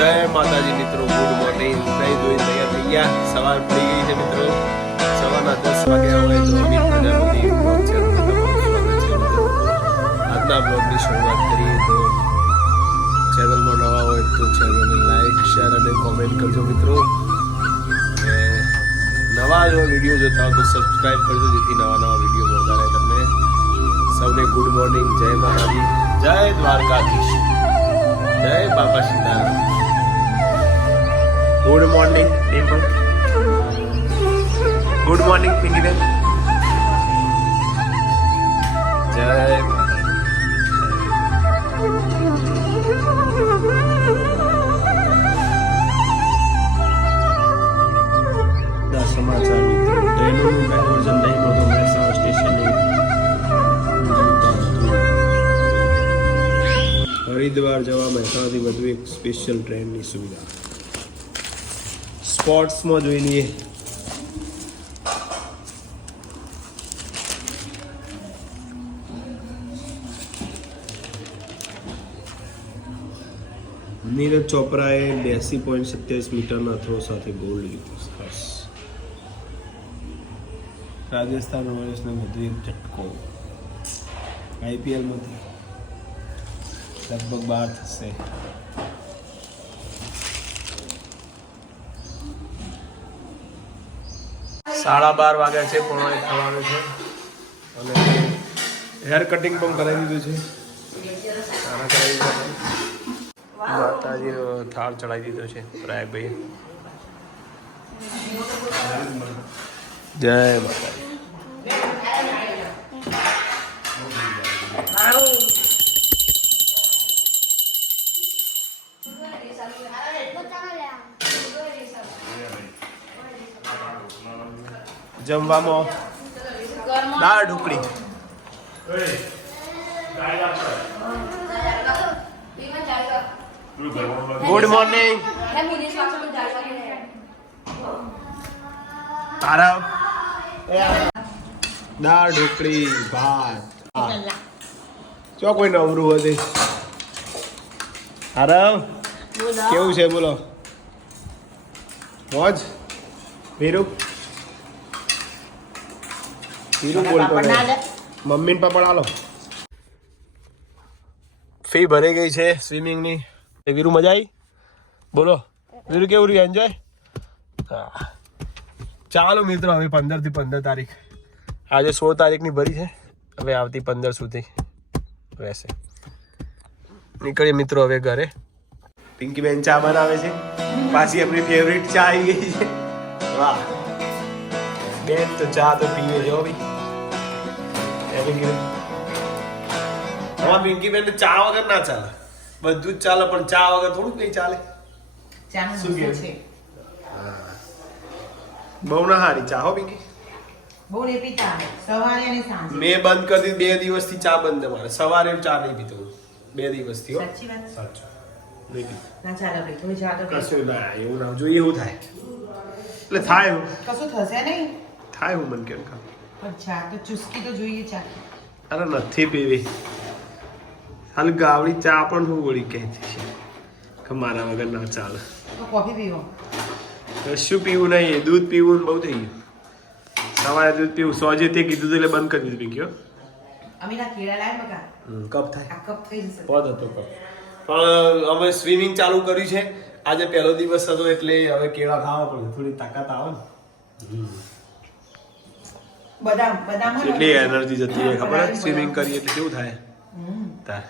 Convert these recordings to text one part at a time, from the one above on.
જય માતાજી મિત્રો, ગુડ મોર્નિંગ. નહીં ધોઈ તૈયાર થઈ ગયા? સવાર પડી ગઈ છે મિત્રો. સવારના દસ વાગ્યા હોય તો. આજના બ્લોગની શરૂઆત કરીએ તો ચેનલમાં નવા હોય તો ચેનલને લાઈક શેર અને કોમેન્ટ કરજો મિત્રો. નવા જો વીડિયો જોતા હો તો સબસ્ક્રાઇબ કરજો, જેથી નવા નવા વીડિયો મળતા રહે તમને. સૌને ગુડ મોર્નિંગ જય માતાજી. જય દ્વારકાધીશ. જય બાપા Sitaram. Good morning Dimple good morning Pinkiben જય સમાચાર ટ્રેનોનું ડાયવર્ઝન નહીં મળતો મહેસાણા સ્ટેશને હરિદ્વાર જવા મહેસાણાથી વધુ એક સ્પેશિયલ ટ્રેનની સુવિધા સ્પોર્ટ્સમાં જોઈ લઈએ. નીરજ ચોપરાએ બ્યાસી પોઈન્ટ સત્યાવીસ મીટરના થ્રો સાથે ગોલ્ડ જીત્યો રાજસ્થાન રોયલ્સને વધુ એક ઝટકો. આઈપીએલમાંથી લગભગ બાર થશે. સાડા બાર વાગ્યા છે, પણ એક થવાનું છે. અને હેર કટિંગ પણ કરાવી દીધું છે. સારા થાળ ચડાવી દીધો છે પ્રયાગભાઈ જય માતાજી. જમવામાં. દાળ ઢોકળી. ગુડ મોર્નિંગ તારા. દાળ ઢોકળી ભાત. ચો કોઈ નવરું હતી આરામ કેવું છે બોલો? મોજ? વીરુ વીરુ બોલતો. મમ્મી ને પાપડ આલો. ફી ભરાઈ ગઈ છે સ્વિમિંગની એ વીરુ મજા આવી બોલો. વીરુ કેવું રહ્યું? એન્જોય હા. ચાલો મિત્રો હવે પંદરથી પંદર તારીખ. આજે સોળ તારીખની ભરી છે. હવે આવતી પંદર સુધી રહેશે. નીકળીએ મિત્રો હવે ઘરે. પિંકી બેન ચા બનાવે છે. પાછી આપણી ફેવરિટ ચા આવી ગઈ છે. વાહ. બેન તો ચા તો પીવે જો ભાઈ. હા પિંકી બેન ચા વગર ના ચાલે. બધું જ ચાલે પણ ચા વગર થોડું નહીં ચાલે. શું બહુ ના હારી ચા હો પિંકી બહુ પીતા. સવારે અને સાંજે. મેં બંધ કરી દીધી બે દિવસથી ચા બંધ તમારે સવારે ચા નહીં પીતો. બે દિવસથી હો. સાચી વાત સાચું. નહીં પીતો. ના ચાલે ભાઈ થોડી ચા તો કશું ના એવું ના જોઈએ એવું થાય. એટલે થાય કશું થશે નહીં. થાય હું મન કેમ ખબર? પણ ચા તો ચુસ્કી તો જોઈએ ચા અરે નથી પીવી. હાલ ગાવડી ચા પણ હું વળી કહેતી છે કે મારા વગર ના ચાલે. તો કોફી પીવો. કશું પીવું નહીં. દૂધ પીવું ને બહુ થઈ ગયું. સવારે દૂધ પીવું. સોજે તે કીધું એટલે બંધ કરી દીધું ગયો અમીના કેળા લાય બકા? કપ થાય. આ કપ થઈ જશે. પદ હતો કપ. પણ અમે સ્વિમિંગ ચાલુ કર્યું છે. આજે પહેલો દિવસ હતો એટલે હવે કેળા ખાવા પડે. થોડી તાકાત આવે ને. બદામ બદામ એટલી એનર્જી જતી હોય ખબર બદામ. સ્વિમિંગ કરીએ એટલે કેવું થાય. તાર.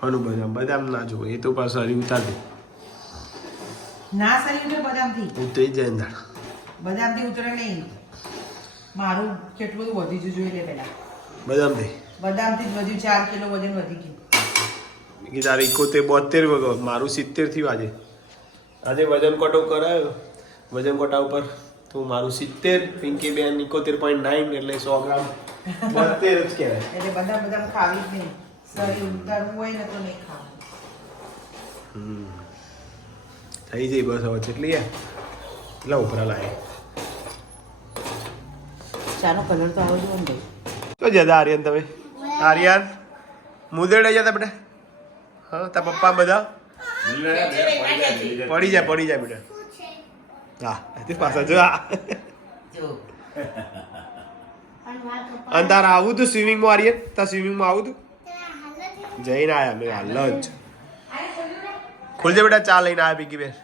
હનું બદામ બદામ ના જો એ તો પાછું હરી ઉતાર દે ના સરી ઉતરે બદામથી? ઉતરી જાય ના બદામ બદામથી ઉતરે નહીં. મારું કેટલું બધું વધી ગયું જોઈ લે પેલા. બદામથી બદામથી થી વધ્યું ચાર કિલો વજન વધી ગયું. તારે ઇકોતેર બોતેર વગર મારું સિત્તેર થયું આજે આજે વજન કોટો કરાયો. વજન કોટા ઉપર તો મારું સિત્તેર પિંકી બેન ઇકોતેર પોઈન્ટ નાઇન એટલે સો ગ્રામ. બોતેર જ કહેવાય. એટલે બધા બધા ખાવી જ નહીં. શરીર ઉતારવું હોય ને તો નહીં ખાવું. થઈ જઈ બસ હવે કેટલી કેટલા ઉપરા લાગે? ચાનો કલર તો આવો ને તો જતા આર્યન તમે. આર્યન. મુદેડે જતા બેટા હા તા પપ્પા બધા. પડી જાય પડી જાય બેટા. હા તે પાછા જો. આ. જો. અને તારે આવું તું સ્વિમિંગમાં આરીએ તાર સ્વિમિંગમાં આવું તું. જઈને આયા મેં હાલ જ ખુલજે બેટા ચા લઈને આયા પીકી બેન.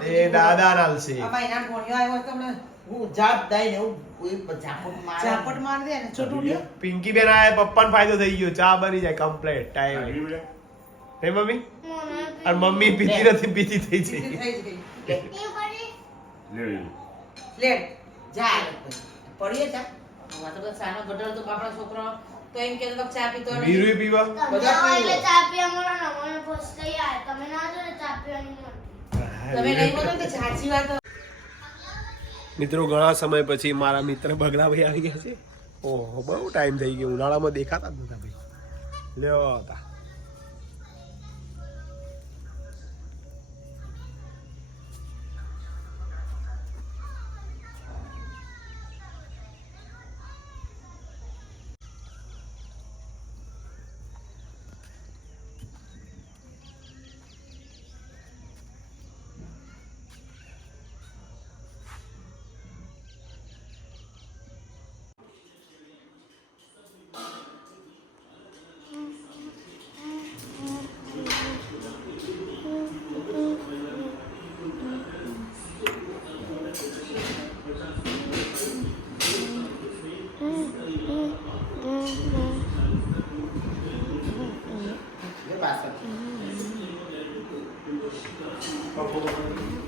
તો એ દાદા નાલસી આવ્યો તો હું જાત દઈ ને હું ઝાપટ માર દે ને છોટું લ્યો પિંકી બેન આયા પપ્પાને ફાયદો થઈ ગયો ચા બની જાય કમ્પ્લીટ ટાઈમ હે મમ્મી? અને મમ્મી પીતી નથી પીતી થઈ જઈ. ગઈ લે. જા પડીએ ચા? વાત તો સાનો ગટર તો આપણા છોકરો તો એમ કે કે ચા પીતો નથી. બીરું પીવા? તમે નહીં બોલો કે સાચી વાત મિત્રો, ઘણા સમય પછી મારા મિત્ર બગલાભાઈ આવી ગયા છે. ઓહો, બહુ ટાઈમ થઈ ગયો. ઉનાળામાં દેખાતા જ નતા ભાઈ. લ્યો હતા 嗯。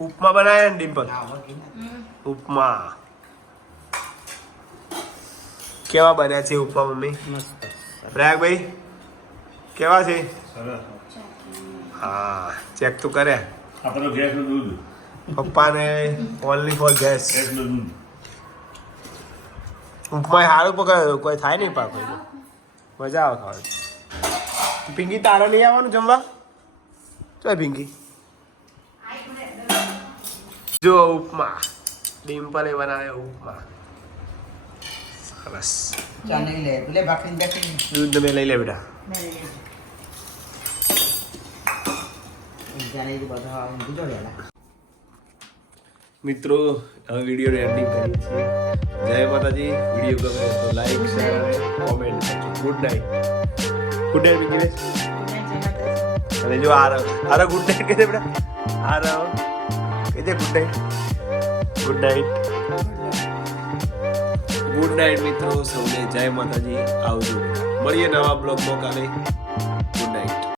ઉપમા બનાવ્યા ને ડિમ્પલ? ઉપમા. કેવા બન્યા છે ઉપમા મમ્મી? પ્રયાગભાઈ કેવા છે? હા ચેક તો કરે. પપ્પા ને પપ્પાને ઓનલી ફોર ગેસ ઉપમા સારું પકડ્યો કોઈ થાય નહીં પાક મજા આવે ખાવાની. પિંકી તારે નહીં આવવાનું જમવા? ચાલ પિંકી. જો ઉપમા ડિમ્પલે બનાવ્યો ઉપમા સરસ દૂધ મેં લઈ લે બેટા મિત્રો વીડિયો એન્ડિંગ કરી છે. જય માતાજી. વીડિયો ગમે તો like share comment good night good night Pinky અને જો આ આરવ ગુડ નાઇટ કહે બેટા. આ કહે છે good night. Good night. Good night મિત્રો સૌને જય માતાજી. આવજો. મળીએ નવા બ્લોગમાં કાલે.